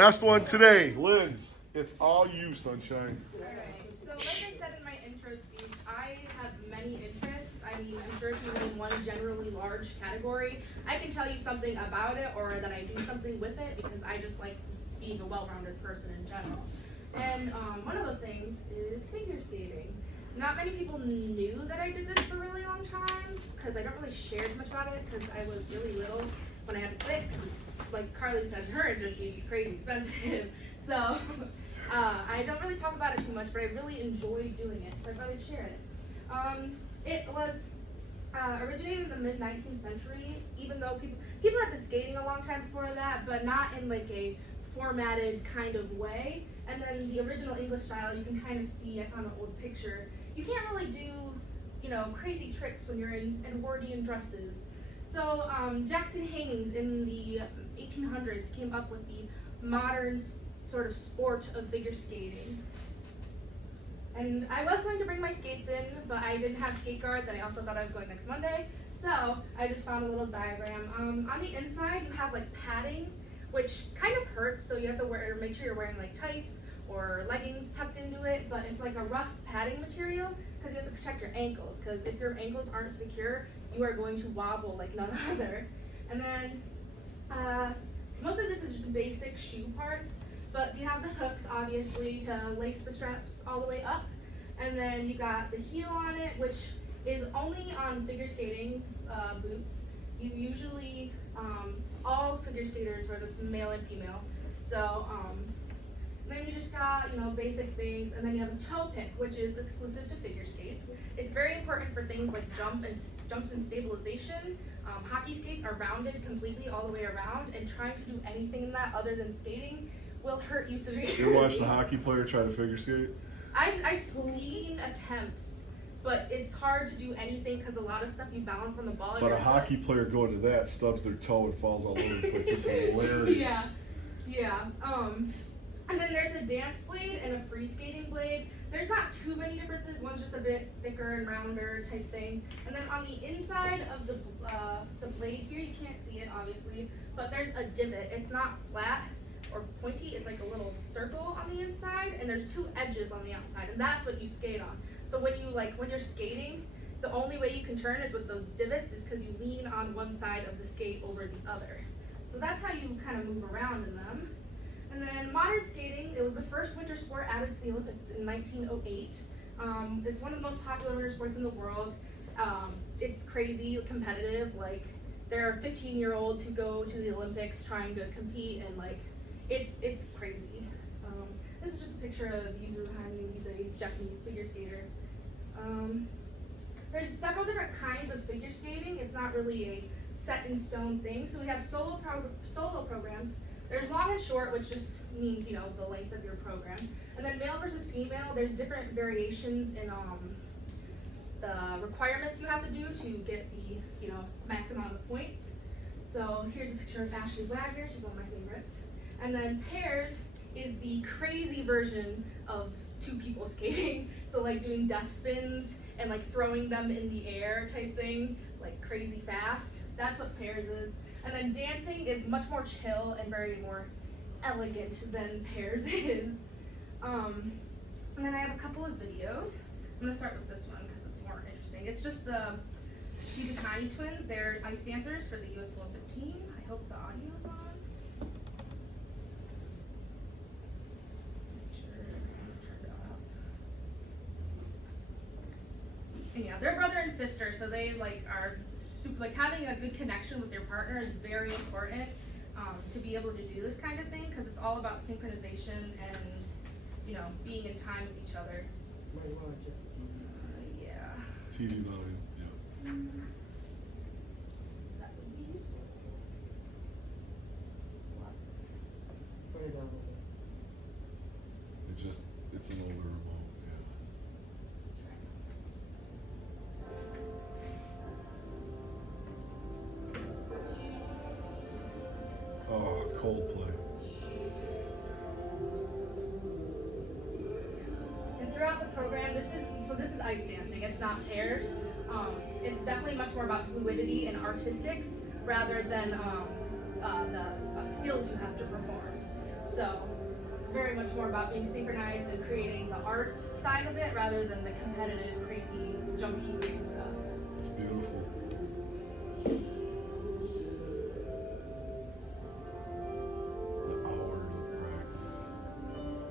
Last one today, Lindsey. It's all you, sunshine. Alright, so like I said in my intro speech, I have many interests. I mean, I'm sure if you name one generally large category, I can tell you something about it or that I do something with it because I just like being a well-rounded person in general. And one of those things is figure skating. Not many people knew that I did this for a really long time because I don't really share much about it because I was really little when I had to quit. It's, like Carly said, her industry is crazy expensive. So I don't really talk about it too much, but I really enjoy doing it, so I thought I'd share it. It was originated in the mid-19th century, even though people had been skating a long time before that, but not in like a formatted kind of way. And then the original English style, you can kind of see, I found an old picture, you can't really do, crazy tricks when you're in Edwardian dresses. So Jackson Haynes in the 1800s came up with the modern sort of sport of figure skating. And I was going to bring my skates in, but I didn't have skate guards, and I also thought I was going next Monday. So I just found a little diagram. On the inside, you have like padding, which kind of hurts, so you have to make sure you're wearing like tights or leggings tucked into it, but it's like a rough padding material because you have to protect your ankles, because if your ankles aren't secure, you are going to wobble like none other. And then most of this is just basic shoe parts, but you have the hooks obviously to lace the straps all the way up, and then you got the heel on it, which is only on figure skating boots. You usually all figure skaters wear this, male and female. So then you just got basic things, and then you have a toe pick, which is exclusive to figure skates. It's very important for things like jumps and stabilization. Hockey skates are rounded completely all the way around, and trying to do anything in that other than skating will hurt you severely. You ever watched a hockey player try to figure skate? I've seen attempts, but it's hard to do anything because a lot of stuff you balance on the ball. But a hockey player going to that stubs their toe and falls all over the place. It's hilarious. Yeah. And then there's a dance blade and a free skating blade. There's not too many differences. One's just a bit thicker and rounder type thing. And then on the inside of the blade here, you can't see it obviously, but there's a divot. It's not flat or pointy. It's like a little circle on the inside, and there's two edges on the outside, and that's what you skate on. So when you're skating, the only way you can turn is with those divots, is because you lean on one side of the skate over the other. So that's how you kind of move around in them. And then modern skating, it was the first winter sport added to the Olympics in 1908. It's one of the most popular winter sports in the world. It's crazy competitive. Like, there are 15-year-olds who go to the Olympics trying to compete, and like, it's crazy. This is just a picture of Yuzu behind me. He's a Japanese figure skater. There's several different kinds of figure skating. It's not really a set in stone thing. So we have solo programs. There's long and short, which just means the length of your program. And then male versus female, there's different variations in the requirements you have to do to get the max amount of points. So here's a picture of Ashley Wagner. She's one of my favorites. And then pairs is the crazy version of two people skating. So like doing death spins and like throwing them in the air type thing, like crazy fast. That's what pairs is. And then dancing is much more chill and very more elegant than pairs is. And then I have a couple of videos. I'm gonna start with this one because it's more interesting. It's just the Shibutani twins. They're ice dancers for the U.S. Olympic team. I hope the audio's on. And yeah, they're brother and sister, so they are super, having a good connection with their partner is very important to be able to do this kind of thing, because it's all about synchronization and being in time with each other. Yeah. TV volume. Yeah. That would be useful. It's an older remote. Yeah. Oh, Coldplay. And throughout the program, this is ice dancing. It's not pairs. It's definitely much more about fluidity and artistics rather than the skills you have to perform. So it's very much more about being synchronized and creating the art side of it rather than the competitive, crazy, jumpy, crazy stuff. It's beautiful. The hours of practice.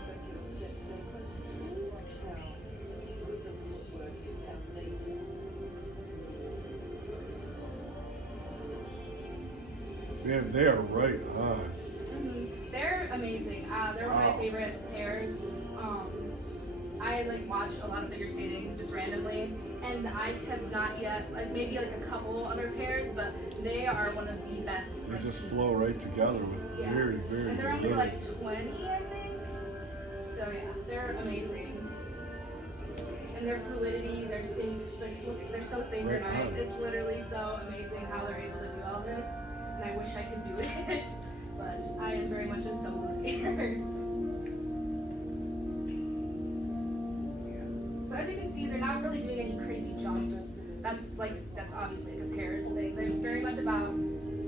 Circular step sequence, watch now. The footwork is complete. Man, they are right on. They're amazing. They're one of my favorite pairs. I like watch a lot of figure skating just randomly, and I have not yet, like maybe like a couple other pairs, but they are one of the best. They like, just teams. flow right together with Yeah. very, very And they're good only like limit. 20, I think. So yeah, they're amazing. And their fluidity, their sync, like look, they're so synchronized. Right on. It's literally so amazing how they're able to do all this. And I wish I could do it, but I am very much a solo skater. So as you can see, they're not really doing any crazy jumps. That's obviously like a pairs thing. It's very much about,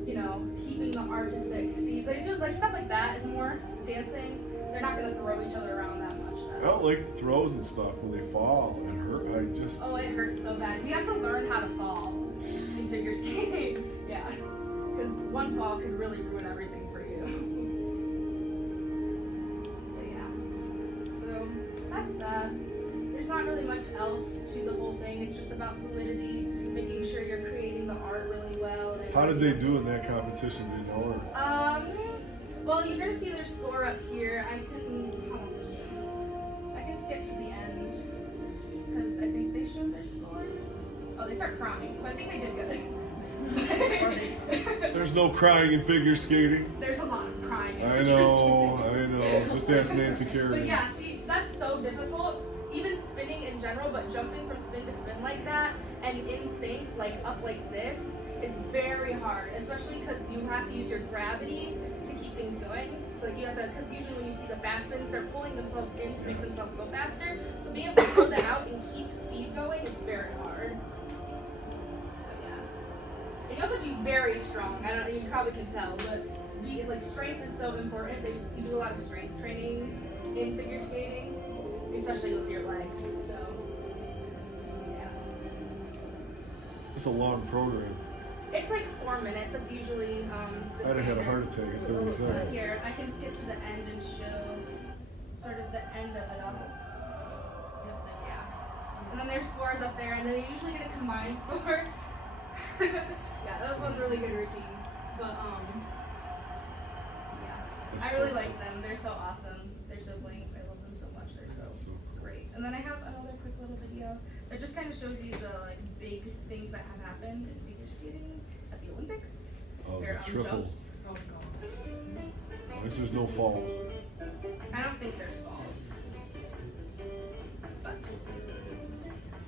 you know, keeping the artistic. See, they do like stuff like that is more dancing. They're not gonna throw each other around that much. I don't like the throws and stuff when they fall and hurt. Oh, it hurts so bad. You have to learn how to fall in figure skating. Yeah, because one fall could really ruin everything for you. But yeah, so that's that. There's not really much else to the whole thing. It's just about fluidity, making sure you're creating the art really well. And How did they do in that competition? Do you know? Or? Well, you're gonna see their score up here. I can skip to the end because I think they showed their scores. Oh, they start crying, so I think they did good. There's no crying in figure skating. There's a lot of crying. in I figure know. skating. Just ask Nancy Carey. But yeah, see, that's so difficult. Even spinning in general, but jumping from spin to spin like that and in sync, like up like this, it's very hard, especially because you have to use your gravity to keep things going. So like you have to, because usually when you see the fast spins, they're pulling themselves in to make themselves go faster. So being able to throw that out and keep speed going is very hard. But yeah. And you also have to be very strong. I don't know, you probably can tell, but strength is so important. You do a lot of strength training in figure skating, especially with your legs. So yeah. It's a long program. It's like 4 minutes. That's usually the I'd have had a standard. heart attack in 30 But seconds. here, I can skip to the end and show sort of the end of it all. Yeah. And then there's scores up there, and then you usually get a combined score. Yeah, that was one really good routine. But yeah, I really like them. They're so awesome. They're siblings. I love them so much. They're so great. And then I have another quick little video that just kind of shows you the like big things that have happened in figure skating at the Olympics. Oh, Their, the triples. jumps. Oh god. I guess there's no falls. I don't think there's falls. But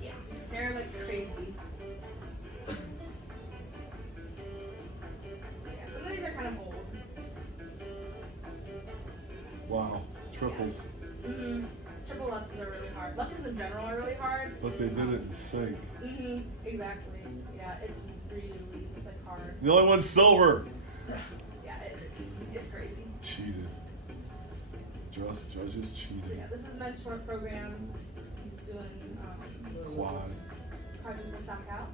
yeah, they're like crazy. So yeah, some of these are kind of old. Wow. Triples. Triple Lutzes are really hard. Lutzes in general are really hard. But they did it in sync. Exactly. Yeah, it's really like hard. The only one's silver. Yeah, it's crazy. Cheated. Judges So cheated. yeah, this is men's short program. He's doing Quad. Project the sock out.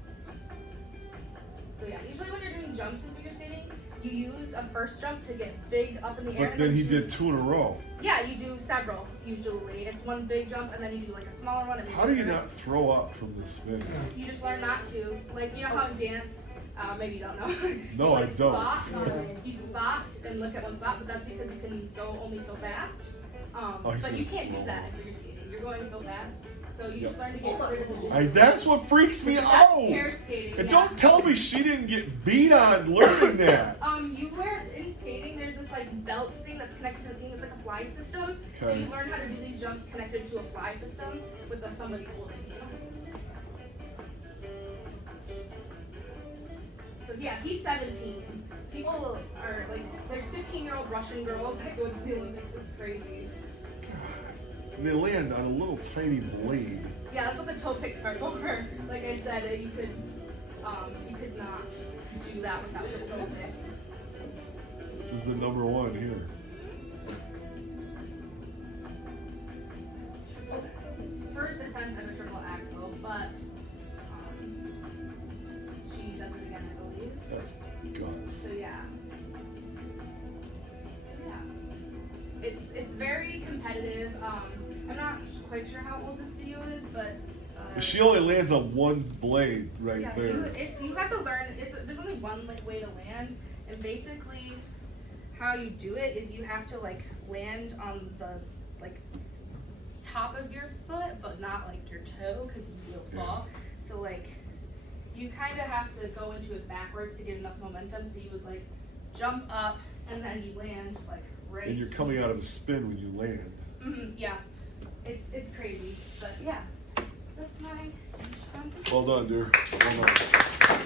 So yeah, usually when you're doing jumps in figure skating, you use a first jump to get big up in the air. But then he did 2 in a row. Yeah, you do several usually. It's one big jump and then you do like a smaller one. And How do you not throw up from the spin? You just learn not to. Like, you know how in dance, maybe you don't know. No, you, like, I don't. Spot, you spot and look at one spot, but that's because you can go only so fast. But you can't do that in figure skating. You're going so fast. So you just learn to get rid of the jitters. That's what freaks me That's out. pair skating. And Yeah. don't tell me she didn't get beat on learning that. You wear in skating. There's this like belt thing that's connected to a thing that's like a fly system. So Okay. you learn how to do these jumps connected to a fly system with somebody holding you. So yeah, he's 17. People are like, there's 15-year-old Russian girls that go to the Olympics. It's crazy. And they land on a little tiny blade. Yeah, that's what the toe picks are for. Like I said, you could not do that without the toe pick. This is the number one here. First attempt at a triple axel, but she does it again, I believe. That's guts. So yeah. It's very competitive. I'm not quite sure how old this video is, but She only lands on one blade right yeah, there. you have to learn. There's only one way to land, and basically, how you do it is you have to like land on the like top of your foot, but not like your toe, because you will fall. So like, you kind of have to go into it backwards to get enough momentum. So you would like jump up, and then you land like right. And you're coming out of a spin when you land. Yeah, it's crazy, but yeah, that's my. Well done, dear. Well done.